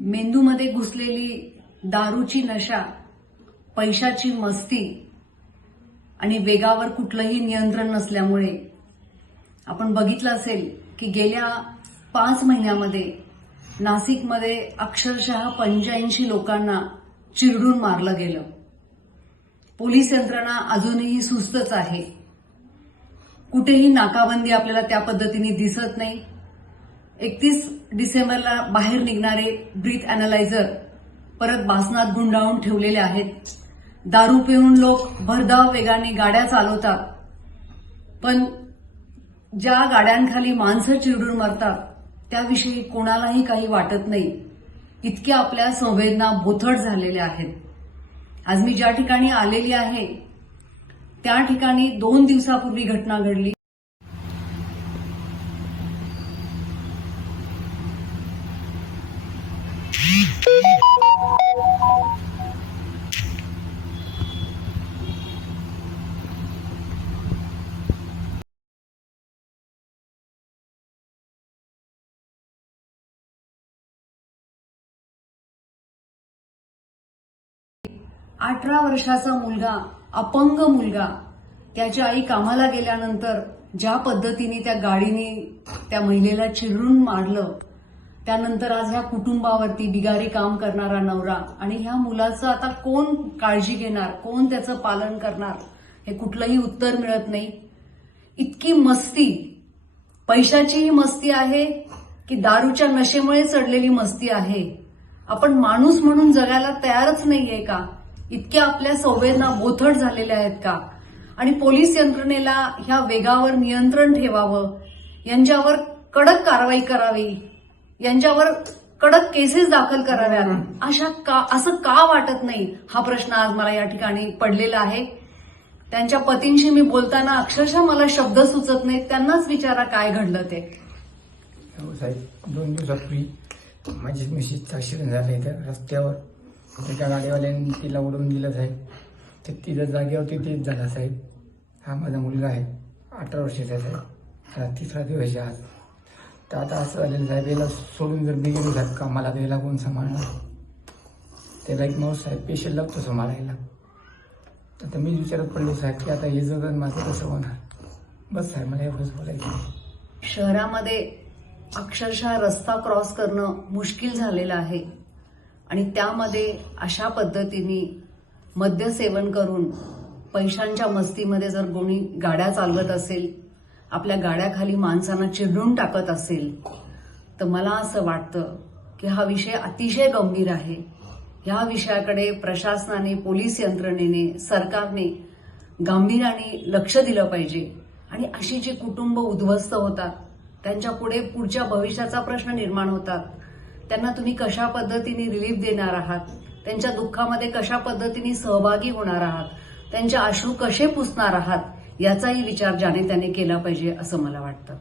मेंदूमध्ये घुसलेली दारूची नशा पैशाची मस्ती आणि वेगावर कुठलंही नियंत्रण नसल्यामुळे आपण बघितलं असेल की गेल्या पाच महिन्यामध्ये नाशिकमध्ये अक्षरशः पंच्याऐंशी लोकांना चिरडून मारलं गेलं. पोलीस यंत्रणा अजूनही सुस्तच आहे. कुठेही नाकाबंदी आपल्याला त्या पद्धतीने दिसत नाही. एकतीस डिसेंबरला बाहेर निघणारे ब्रीथ अॅनालायझर परत बासनात गुंडाळून ठेवलेले आहेत. दारू पिऊन लोक भरधाव वेगाने गाड्या चालवतात. पण ज्या गाड्यांखाली माणसं चिरडून मरतात त्याविषयी कोणालाही काही वाटत नाही. इतक्या आपल्या संवेदना बोथट झालेल्या आहेत. आज मी ज्या ठिकाणी आलेली आहे त्या ठिकाणी दोन दिवसापूर्वी घटना घडली. अठरा वर्षाचा मुलगा अपंग मुलगा त्याची आई कामाला गेल्यानंतर ज्या पद्धतीने त्या गाडीने त्या महिलेला चिरून मारलं त्यानंतर आज ह्या कुटुंबावरती बिगारी काम करणारा नवरा आणि ह्या मुलाचं आता कोण काळजी घेणार? कोण त्याचं पालन करणार? हे कुठलंही उत्तर मिळत नाही. इतकी मस्ती. पैशाचीही मस्ती आहे की दारूच्या नशेमुळे चढलेली मस्ती आहे. आपण माणूस म्हणून जगायला तयारच नाहीये का? इतक्या आपल्या संवेदना बोथट झालेल्या आहेत का? आणि पोलीस यंत्रणेला ह्या वेगावर नियंत्रण ठेवावं? यांच्यावर कडक कारवाई करावी? यांच्यावर कडक केसेस दाखल कराव्यात. अशा का असं का वाटत नाही? हा प्रश्न आज मला या ठिकाणी पडलेला आहे. त्यांच्या पतींशी मी बोलताना अक्षरशः मला शब्द सुचत नाहीत. त्यांनाच विचारा काय घडलं ते. हो साहेब दोन दिवसापूर्वी माझी मिशीचं ॲक्सिडेंट झालं इथं रस्त्यावर एका गाडीवाल्याने तिला उडवून दिलं साहेब. तर तिथं जागेवरती तेच झाला साहेब. हा माझा मुलगा आहे. अठरा वर्षाचा साहेब. तिसरा दिवस आहे आज. तर आता असं झालेलं साहेब याला सोडून जर मी गेलो साहेब कामाला तर याला कोण सांभाळणार? त्याला एक माणूस साहेब पेशंट लागतो सांभाळायला. तर मी विचारत पडलो साहेब की आता हे जगन माझं कसं होणार? बस साहेब मला एवढंच बोलायचं शहरामध्ये अक्षरशः रस्ता क्रॉस करणं मुश्किल झालेलं आहे. आणि त्यामध्ये अशा पद्धतीने मद्यसेवन करून पैशांच्या मस्तीमध्ये जर कोणी गाड्या चालवत असेल आपल्या गाड्याखाली माणसांना चिरडून टाकत असेल तर मला असं वाटतं की हा विषय अतिशय गंभीर आहे. ह्या विषयाकडे प्रशासनाने पोलीस यंत्रणेने सरकारने गांभीर्याने लक्ष दिलं पाहिजे. आणि अशी जी कुटुंब उद्ध्वस्त होतात त्यांच्या पुढे पुढच्या भविष्याचा प्रश्न निर्माण होतात. त्यांना तुम्ही कशा पद्धतीने रिलीफ देणार आहात? त्यांच्या दुःखामध्ये कशा पद्धतीने सहभागी होणार आहात? त्यांचे अश्रू कसे पुसणार आहात? याचाही विचार ज्याने त्याने केला पाहिजे असं मला वाटतं.